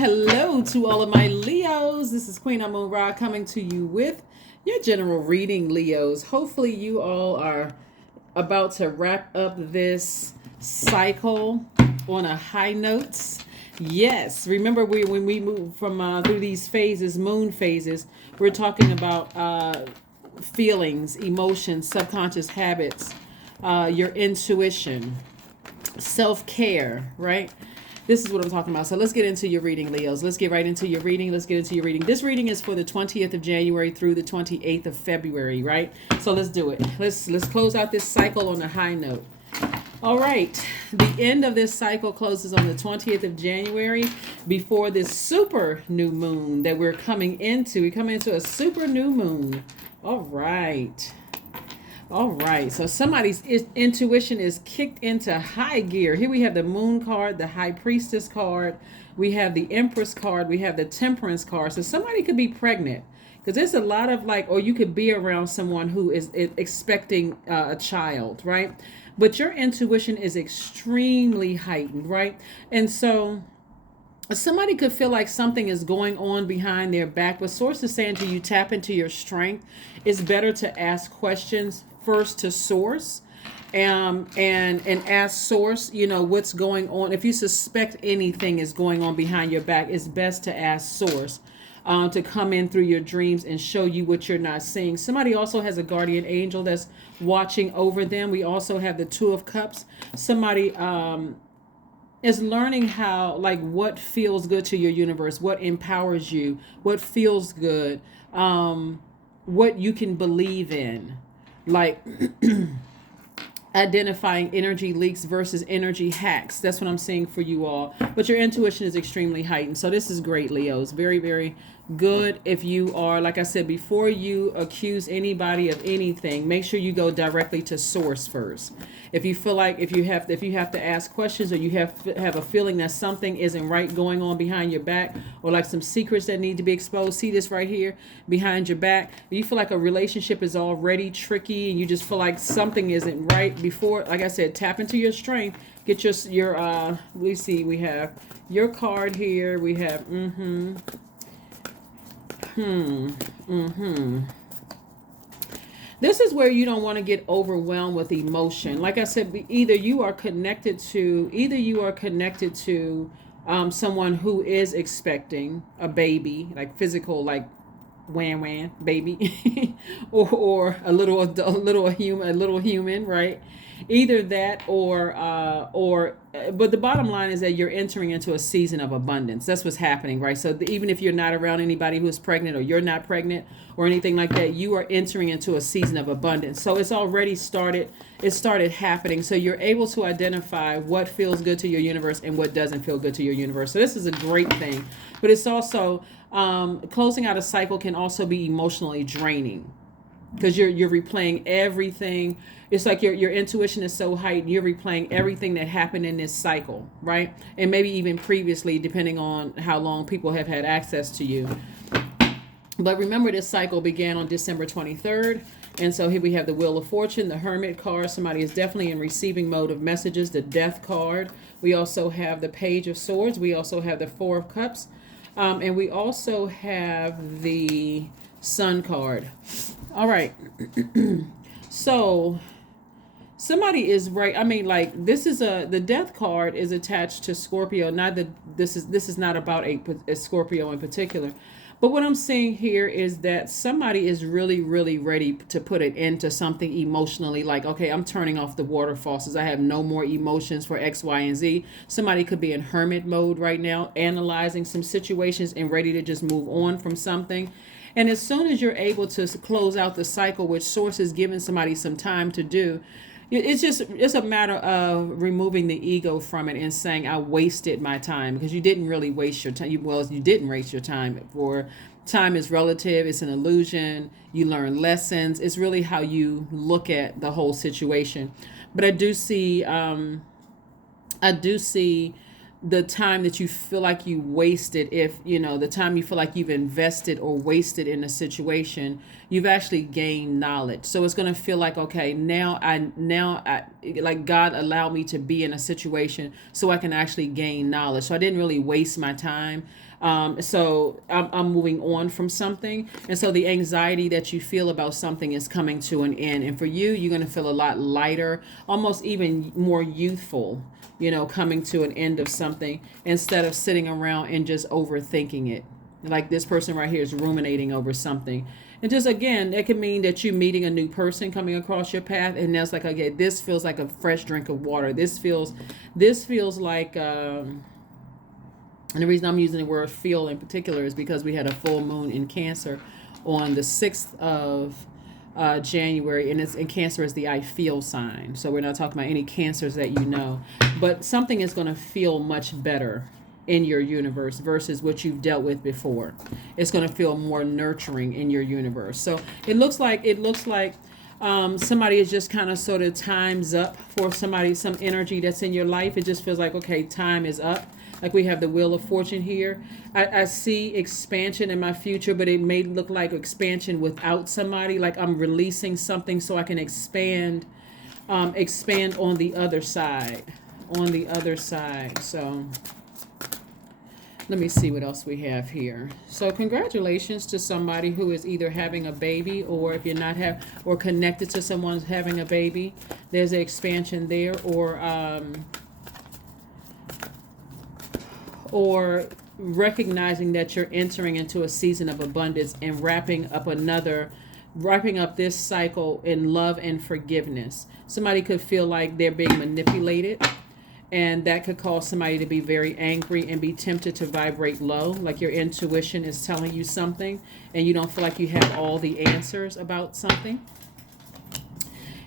Hello to all of my Leos. This is Queen Amun Ra coming to you with your general reading, Leos. Hopefully you all are about to wrap up this cycle on a high note. Yes, remember when we move from through these phases, moon phases, we're talking about feelings, emotions, subconscious habits, your intuition, self-care, right? This is what I'm talking about. So let's get into your reading, Leos. Let's get right into your reading. Let's get into your reading. This reading is for the 20th of January through the 28th of February, right? So let's do it. Let's close out this cycle on a high note. All right. The end of this cycle closes on the 20th of January before this super new moon that we're coming into. We come into a super new moon. All right. All right, so somebody's intuition is kicked into high gear. Here we have the moon card, the high priestess card. We have the empress card. We have the temperance card. So somebody could be pregnant because there's a lot of or you could be around someone who is expecting a child, right? But your intuition is extremely heightened, right? And so somebody could feel like something is going on behind their back, but source is saying to you, tap into your strength. It's better to ask questions first to source, and ask source, what's going on. If you suspect anything is going on behind your back, it's best to ask source to come in through your dreams and show you what you're not seeing. Somebody also has a guardian angel that's watching over them. We also have the Two of Cups. Somebody is learning how, what feels good to your universe, what empowers you, what feels good, what you can believe in, identifying energy leaks versus energy hacks. That's what I'm saying for you all. But your intuition is extremely heightened. So this is great, Leos. Very, very good. If you are, like I said, before you accuse anybody of anything, make sure you go directly to source first. If you feel like if you have to ask questions, or you have a feeling that something isn't right going on behind your back, or like some secrets that need to be exposed, see this right here behind your back. If you feel like a relationship is already tricky and you just feel like something isn't right before, like I said, tap into your strength. Get your we see we have your card here. We have This is where you don't want to get overwhelmed with emotion. Like I said, either you are connected to someone who is expecting a baby, like physical, like wham baby, or a little human, right? Either that but the bottom line is that you're entering into a season of abundance. That's what's happening, right? So even if you're not around anybody who's pregnant, or you're not pregnant or anything like that, you are entering into a season of abundance. So it's already started. It started happening. So you're able to identify what feels good to your universe and what doesn't feel good to your universe. So this is a great thing. But it's also closing out a cycle can also be emotionally draining, because you're replaying everything. It's like your intuition is so heightened, you're replaying everything that happened in this cycle, right? And maybe even previously, depending on how long people have had access to you. But remember, this cycle began on December 23rd. And so here we have the Wheel of Fortune, the Hermit card. Somebody is definitely in receiving mode of messages, the Death card. We also have the Page of Swords. We also have the Four of Cups. And we also have the Sun card. All right. So somebody is right. I mean, this is the Death card is attached to Scorpio. Not that this is not about a Scorpio in particular. But what I'm seeing here is that somebody is really, really ready to put an end to something emotionally. Like, okay, I'm turning off the water faucets. I have no more emotions for X, Y, and Z. Somebody could be in hermit mode right now, analyzing some situations and ready to just move on from something. And as soon as you're able to close out the cycle, which source is giving somebody some time to do, it's a matter of removing the ego from it and saying, I wasted my time, because you didn't really waste your time. You didn't waste your time. For time is relative. It's an illusion. You learn lessons. It's really how you look at the whole situation. But I do see the time that you feel like you wasted, if the time you feel like you've invested or wasted in a situation, you've actually gained knowledge. So it's going to feel like, okay, now I like God allowed me to be in a situation so I can actually gain knowledge. So I didn't really waste my time. So I'm moving on from something. And so the anxiety that you feel about something is coming to an end. And for you, you're going to feel a lot lighter, almost even more youthful, coming to an end of something, instead of sitting around and just overthinking it. Like this person right here is ruminating over something. And just again, it can mean that you're meeting a new person coming across your path, and that's like, okay, this feels like a fresh drink of water. This feels like, and the reason I'm using the word feel in particular is because we had a full moon in Cancer on the 6th of January, and Cancer is the I feel sign. So we're not talking about any cancers that but something is going to feel much better in your universe versus what you've dealt with before. It's going to feel more nurturing in your universe. So it looks like somebody is just kind of sort of time's up for somebody, some energy that's in your life. It just feels like, okay, time is up. Like we have the Wheel of Fortune here. I see expansion in my future, but it may look like expansion without somebody. Like I'm releasing something so I can expand on the other side. So let me see what else we have here. So congratulations to somebody who is either having a baby, or if you're not or connected to someone who's having a baby. There's an expansion there, or recognizing that you're entering into a season of abundance and wrapping up this cycle in love and forgiveness. Somebody could feel like they're being manipulated, and that could cause somebody to be very angry and be tempted to vibrate low, like your intuition is telling you something and you don't feel like you have all the answers about something.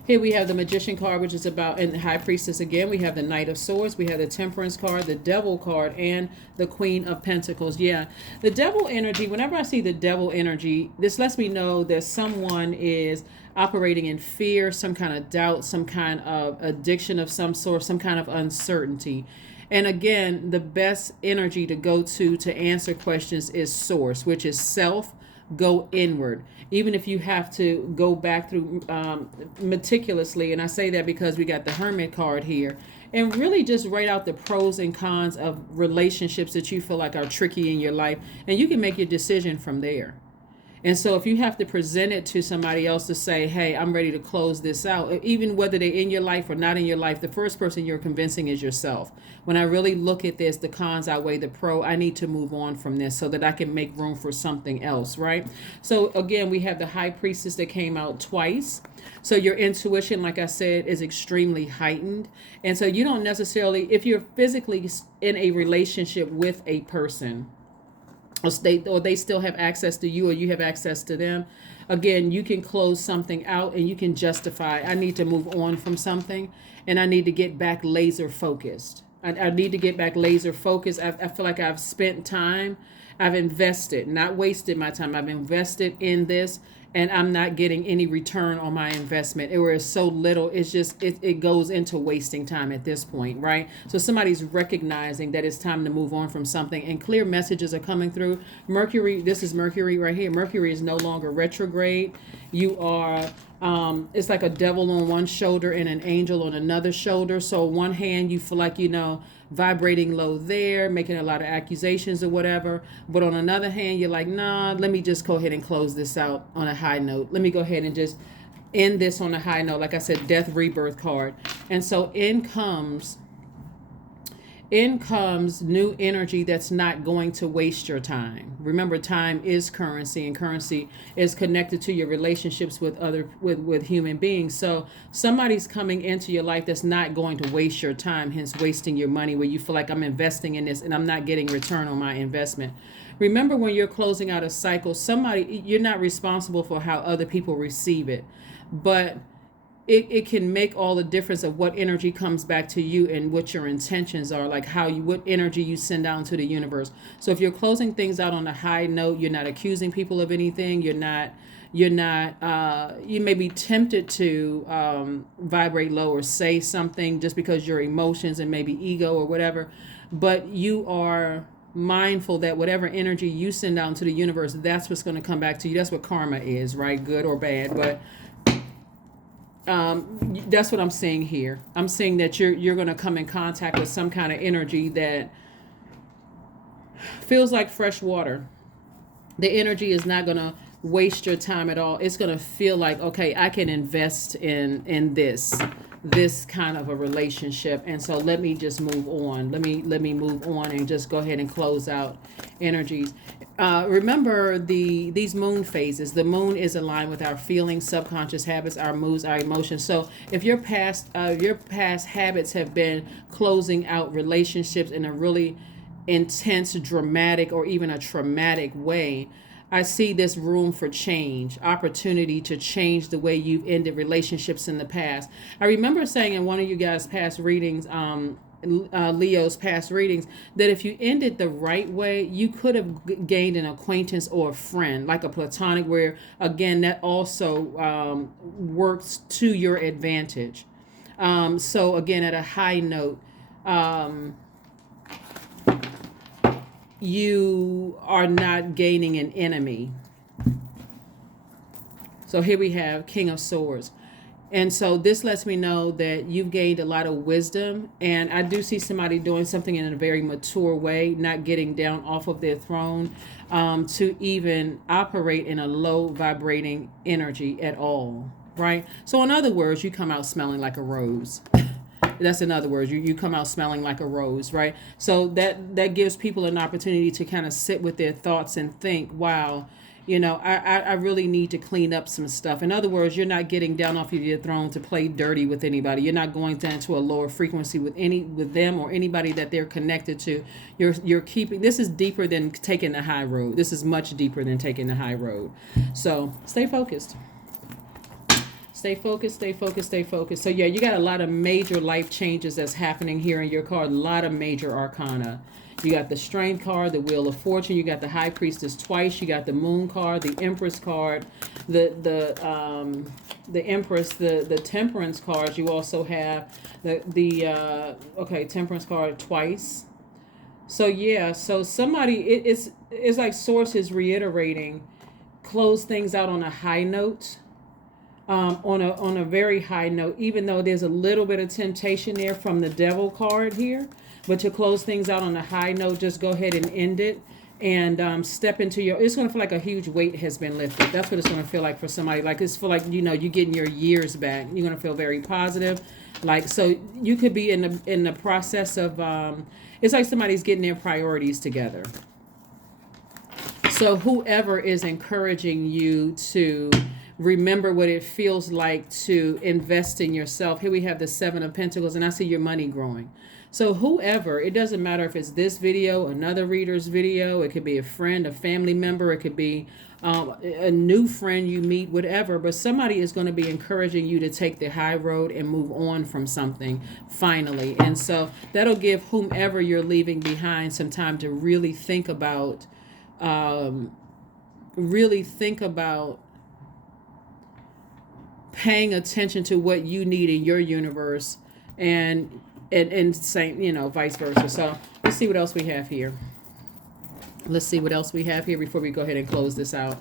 Here we have the Magician card, which is about, and the High Priestess again. We have the Knight of Swords. We have the Temperance card, the Devil card, and the Queen of Pentacles. Yeah, the Devil energy, whenever I see the Devil energy, this lets me know that someone is operating in fear, some kind of doubt, some kind of addiction of some sort, some kind of uncertainty. And again, the best energy to go to answer questions is Source, which is self. Go inward, even if you have to go back through meticulously. And I say that because we got the Hermit card here, and really just write out the pros and cons of relationships that you feel like are tricky in your life, and you can make your decision from there. And so if you have to present it to somebody else to say, hey, I'm ready to close this out, even whether they're in your life or not in your life, the first person you're convincing is yourself. When I really look at this, the cons outweigh the pro. I need to move on from this so that I can make room for something else, right? So again, we have the High Priestess that came out twice. So your intuition, like I said, is extremely heightened. And so you don't necessarily, if you're physically in a relationship with a person, or they still have access to you, or you have access to them, again, you can close something out and you can justify, I need to move on from something, and I need to get back laser focused. I need to get back laser focused. I feel like I've spent time, I've invested, not wasted my time. I've invested in this, and I'm not getting any return on my investment. It was so little. It's just, it goes into wasting time at this point, right? So somebody's recognizing that it's time to move on from something, and clear messages are coming through. Mercury, this is Mercury right here. Mercury is no longer retrograde. You are, it's like a devil on one shoulder and an angel on another shoulder. So one hand, you feel like, vibrating low there, making a lot of accusations or whatever. But on another hand, you're like, nah, let me just go ahead and close this out on a high note. Let me go ahead and just end this on a high note. Like I said, Death Rebirth card. And so in comes new energy that's not going to waste your time. Remember, time is currency, and currency is connected to your relationships with with human beings. So somebody's coming into your life that's not going to waste your time, hence wasting your money, where you feel like, I'm investing in this and I'm not getting return on my investment. Remember, when you're closing out a cycle, you're not responsible for how other people receive it, but it can make all the difference of what energy comes back to you and what your intentions are, like what energy you send out into the universe. So if you're closing things out on a high note, you're not accusing people of anything. You may be tempted to vibrate low or say something just because your emotions and maybe ego or whatever. but you are mindful that whatever energy you send out into the universe, that's what's going to come back to you. That's what karma is, right? Good or bad. But that's what I'm seeing here. I'm seeing that you're going to come in contact with some kind of energy that feels like fresh water. The energy is not going to waste your time at all. It's going to feel like, okay, I can invest in this kind of a relationship, and so let me just move on. Let me move on and just go ahead and close out energies. Remember these moon phases. The moon is aligned with our feelings, subconscious habits, our moods, our emotions. So if your past habits have been closing out relationships in a really intense, dramatic, or even a traumatic way, I see this room for change, opportunity to change the way you've ended relationships in the past. I remember saying in one of you guys' past readings, Leo's past readings, that if you ended the right way, you could have gained an acquaintance or a friend, like a platonic, where again, that also works to your advantage. So again, at a high note, you are not gaining an enemy. So here we have King of Swords. And so this lets me know that you've gained a lot of wisdom. And I do see somebody doing something in a very mature way, not getting down off of their throne to even operate in a low vibrating energy at all. Right? So in other words, you come out smelling like a rose. That's in other words, you come out smelling like a rose, right? So that gives people an opportunity to kind of sit with their thoughts and think, wow, I really need to clean up some stuff. In other words, you're not getting down off of your throne to play dirty with anybody. You're not going down to a lower frequency with them or anybody that they're connected to. You're keeping, this is deeper than taking the high road. This is much deeper than taking the high road. So stay focused. Stay focused, stay focused, stay focused. So yeah, you got a lot of major life changes that's happening here in your card. A lot of major arcana. You got the Strength card, the Wheel of Fortune. You got the High Priestess twice. You got the Moon card, the Empress card, the Empress, the Temperance cards. You also have the Temperance card twice. So yeah, so somebody it's like Source is reiterating, close things out on a high note. On a very high note, even though there's a little bit of temptation there from the Devil card here, but to close things out on a high note, just go ahead and end it and step into it's going to feel like a huge weight has been lifted. That's what it's going to feel like for somebody. Like it's feel like, you're getting your years back. You're going to feel very positive. Like, so you could be in the process of, it's like somebody's getting their priorities together. So whoever is encouraging you to remember what it feels like to invest in yourself. Here we have the Seven of Pentacles, and I see your money growing. So whoever, it doesn't matter if it's this video, another reader's video, it could be a friend, a family member, it could be a new friend you meet, whatever, but somebody is going to be encouraging you to take the high road and move on from something finally. And so that'll give whomever you're leaving behind some time to really think about paying attention to what you need in your universe and same, vice versa. So let's see what else we have here. Let's see what else we have here before we go ahead and close this out.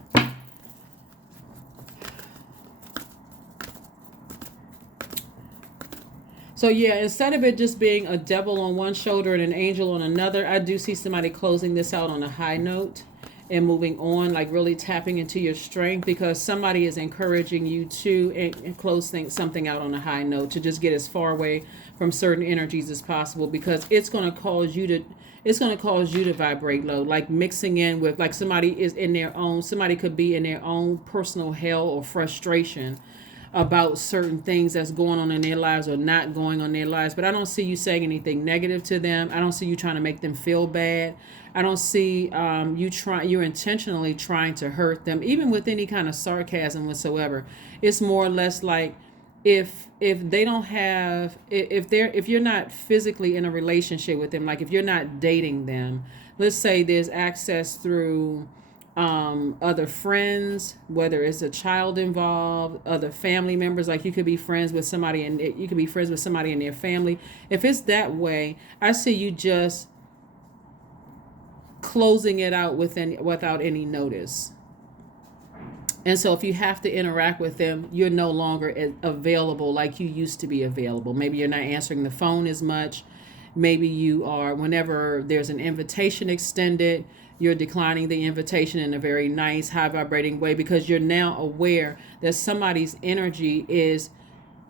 So yeah, instead of it just being a devil on one shoulder and an angel on another, I do see somebody closing this out on a high note and moving on, like really tapping into your strength, because somebody is encouraging you to close something out on a high note, to just get as far away from certain energies as possible, because it's going to cause you to vibrate low, like mixing in with, like somebody could be in their own personal hell or frustration about certain things that's going on in their lives or not going on in their lives. But I don't see you saying anything negative to them. I don't see you trying to make them feel bad. I don't see you're intentionally trying to hurt them, even with any kind of sarcasm whatsoever. It's more or less like if they don't have, if you're not physically in a relationship with them, like if you're not dating them, let's say there's access through other friends, whether it's a child involved, other family members, like you could be friends with somebody and you could be friends with somebody in their family. If it's that way, I see you just closing it out without any notice. And so if you have to interact with them, you're no longer available like you used to be available. Maybe you're not answering the phone as much. Maybe you are, whenever there's an invitation extended, you're declining the invitation in a very nice, high vibrating way, because you're now aware that somebody's energy is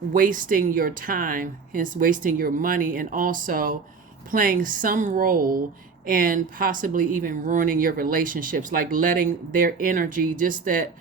wasting your time, hence wasting your money, and also playing some role in possibly even ruining your relationships, like letting their energy, just the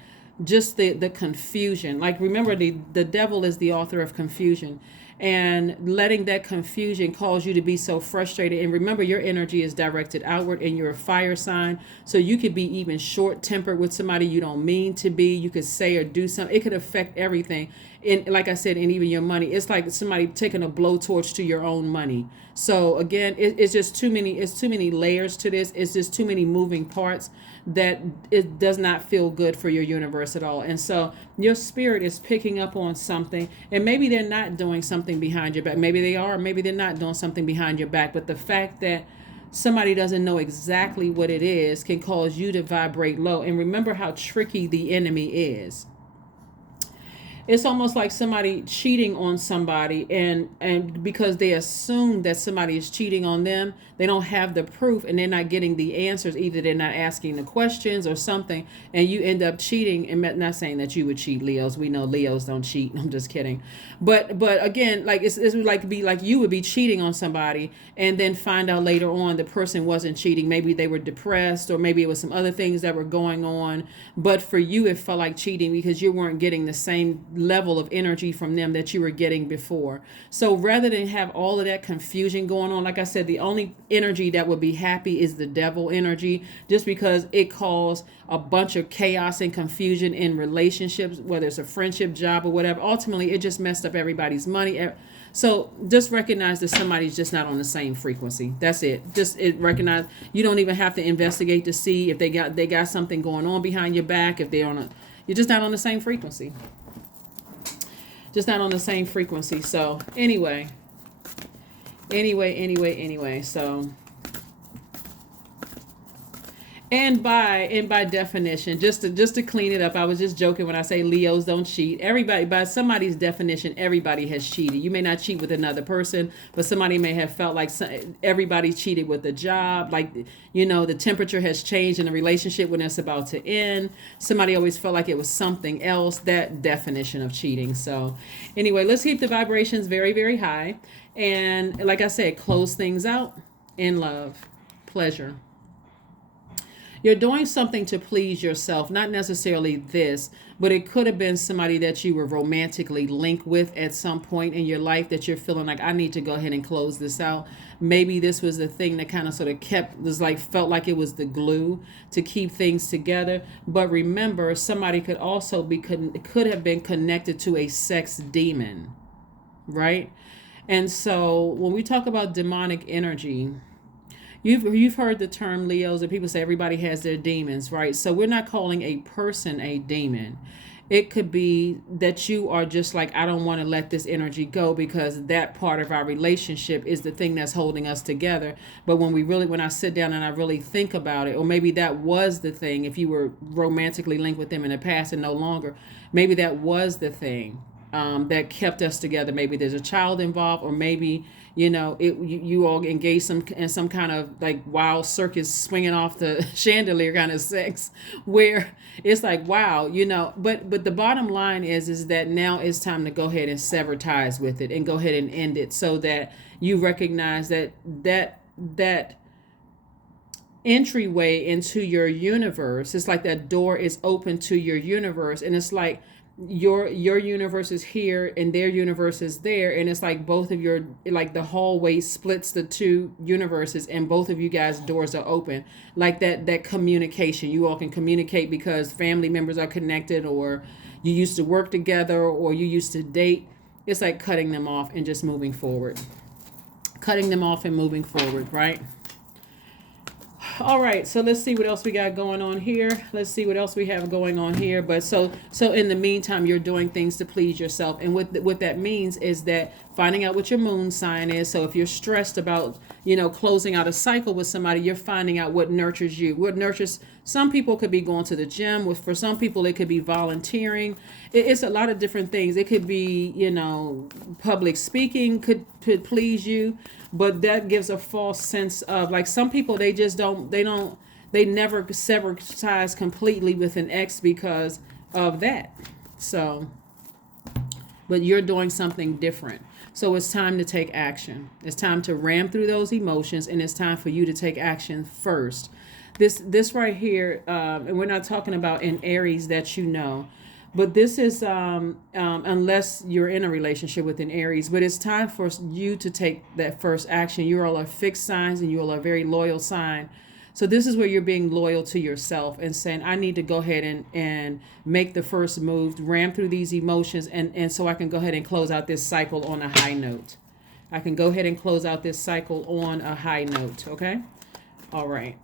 confusion. Like, remember, the devil is the author of confusion, and letting that confusion cause you to be so frustrated. And remember, your energy is directed outward, and you're a fire sign, so you could be even short tempered with somebody you don't mean to be. You could say or do something, it could affect everything. And like I said, and even your money. It's like somebody taking a blowtorch to your own money. So again, it's just too many. It's too many layers to this. It's just too many moving parts that it does not feel good for your universe at all. And so your spirit is picking up on something, and maybe they're not doing something behind your back. Maybe they are. Maybe they're not doing something behind your back. But the fact that somebody doesn't know exactly what it is can cause you to vibrate low. And remember how tricky the enemy is. It's almost like somebody cheating on somebody, and because they assume that somebody is cheating on them, they don't have the proof, and they're not getting the answers. Either they're not asking the questions or something, and you end up cheating. And not saying that you would cheat, Leos. We know Leos don't cheat. I'm just kidding. But again, like it's like be like you would be cheating on somebody, and then find out later on the person wasn't cheating. Maybe they were depressed, or maybe it was some other things that were going on. But for you, it felt like cheating because you weren't getting the same level of energy from them that you were getting before. So rather than have all of that confusion going on, like I said, the only energy that would be happy is the devil energy, just because it caused a bunch of chaos and confusion in relationships, whether it's a friendship, job, or whatever. Ultimately, it just messed up everybody's money. So just recognize that somebody's just not on the same frequency. That's it. Recognize. You don't even have to investigate to see if they got something going on behind your back. If you're just not on the same frequency. Just not on the same frequency. So anyway. So, and by definition, just to clean it up, I was just joking when I say Leos don't cheat. Everybody, by somebody's definition, everybody has cheated. You may not cheat with another person, but somebody may have felt like everybody cheated with a job. Like, the temperature has changed in a relationship when it's about to end. Somebody always felt like it was something else. That definition of cheating. So anyway, let's keep the vibrations very, very high. And like I said, close things out in love, pleasure. You're doing something to please yourself, not necessarily this, but it could have been somebody that you were romantically linked with at some point in your life that you're feeling like, I need to go ahead and close this out. Maybe this was the thing that kind of sort of felt like it was the glue to keep things together. But remember, somebody could also could have been connected to a sex demon, right? And so when we talk about demonic energy, you've heard the term, Leos, and people say everybody has their demons, right? So we're not calling a person a demon. It could be that you are just like, I don't want to let this energy go because that part of our relationship is the thing that's holding us together. But when I sit down and I really think about it, or maybe that was the thing, if you were romantically linked with them in the past and no longer, maybe that was the thing that kept us together. Maybe there's a child involved, or maybe you all engage in some kind of like wild circus swinging off the chandelier kind of sex, where it's like, wow, but the bottom line is that now it's time to go ahead and sever ties with it and go ahead and end it, so that you recognize that entryway into your universe. It's like that door is open to your universe, and it's like your universe is here and their universe is there, and it's like both of your, like the hallway splits the two universes, and both of you guys' doors are open. Like that communication, you all can communicate because family members are connected, or you used to work together, or you used to date. It's like cutting them off and just moving forward. Right? All right, so let's see what else we got going on here. Let's see what else we have going on here. But so in the meantime, you're doing things to please yourself, and what that means is that finding out what your moon sign is. So if you're stressed about, closing out a cycle with somebody, you're finding out what nurtures you. What nurtures some people could be going to the gym. For some people, it could be volunteering. It's a lot of different things. It could be, public speaking could please you. But that gives a false sense of, like, some people, they never sever ties completely with an ex because of that. So, but you're doing something different. So it's time to take action. It's time to ram through those emotions, and it's time for you to take action first. This right here, and we're not talking about in Aries that but this is unless you're in a relationship with an Aries, but it's time for you to take that first action. You all are fixed signs, and you all are a very loyal sign. So this is where you're being loyal to yourself and saying, I need to go ahead and make the first move, ram through these emotions, and so I can go ahead and close out this cycle on a high note. I can go ahead and close out this cycle on a high note, okay? All right.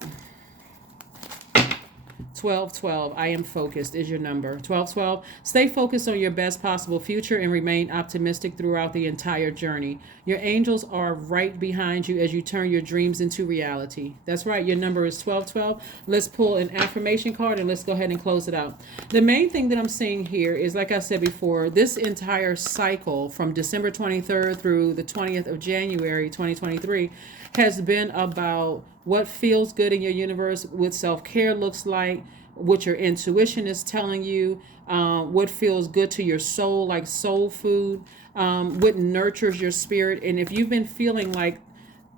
1212, I am focused is your number. 1212, stay focused on your best possible future and remain optimistic throughout the entire journey. Your angels are right behind you as you turn your dreams into reality. That's right, your number is 1212. Let's pull an affirmation card and let's go ahead and close it out. The main thing that I'm seeing here is, like I said before, this entire cycle from December 23rd through the 20th of January 2023 has been about what feels good in your universe, what self-care looks like, what your intuition is telling you, what feels good to your soul, like soul food, what nurtures your spirit. And if you've been feeling like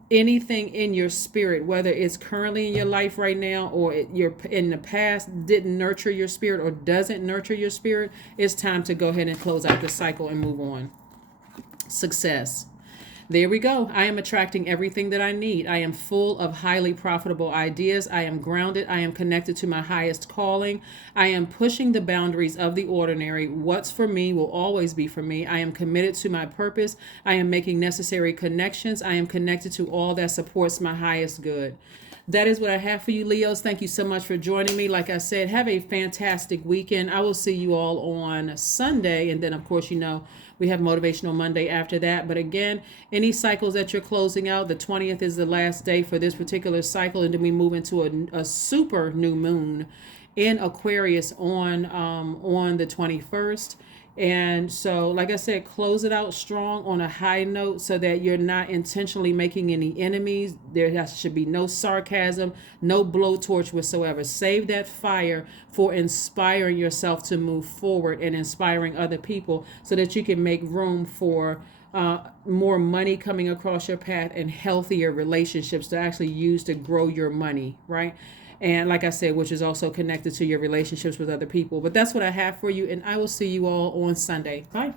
anything in your spirit, whether it's currently in your life right now or you're in the past, didn't nurture your spirit or doesn't nurture your spirit, it's time to go ahead and close out the cycle and move on. Success. There we go. I am attracting everything that I need. I am full of highly profitable ideas. I am grounded. I am connected to my highest calling. I am pushing the boundaries of the ordinary. What's for me will always be for me. I am committed to my purpose. I am making necessary connections. I am connected to all that supports my highest good. That is what I have for you, Leos. Thank you so much for joining me. Like I said, have a fantastic weekend. I will see you all on Sunday. And then, of course, we have Motivational Monday after that. But again, any cycles that you're closing out, the 20th is the last day for this particular cycle. And then we move into a super new moon in Aquarius on the 21st. And so, like I said, close it out strong on a high note so that you're not intentionally making any enemies. There should be no sarcasm, no blowtorch whatsoever. Save that fire for inspiring yourself to move forward and inspiring other people so that you can make room for more money coming across your path and healthier relationships to actually use to grow your money, right? And like I said, which is also connected to your relationships with other people. But that's what I have for you. And I will see you all on Sunday. Bye.